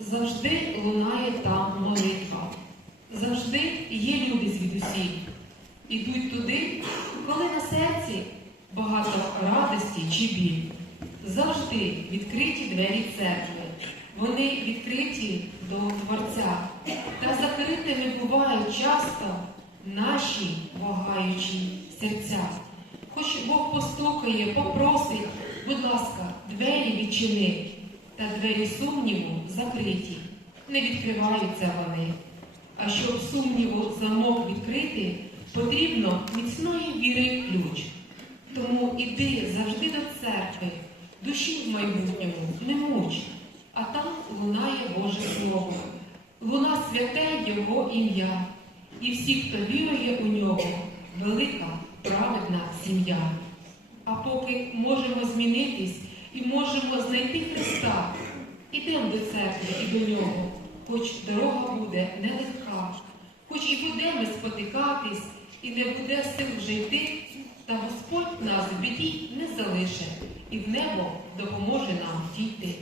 завжди лунає там молитва. Завжди є люди звідусіль. Ідуть туди, коли на серці багато радості чи біль. Завжди відкриті двері церкви. Вони відкриті до Творця. Та закритими бувають часто наші вагаючі серця. Хоч Бог постукає, попросить, будь ласка, двері відчини, та двері сумніву закриті, не відкриваються вони. А щоб сумніву замок відкрити, потрібно міцної віри ключ. Тому іди завжди до церкви, душі в майбутньому не муч, а там лунає Боже Слово, луна святе Його ім'я, і всі, хто вірує у нього, велика праведна сім'я. А поки можемо змінитись і можемо знайти Христа, ідемо до церкви і до нього, хоч дорога буде нелегка, хоч і будемо спотикатись, і не буде сил вже йти, та Господь нас в біді не залише, і в небо допоможе нам дійти.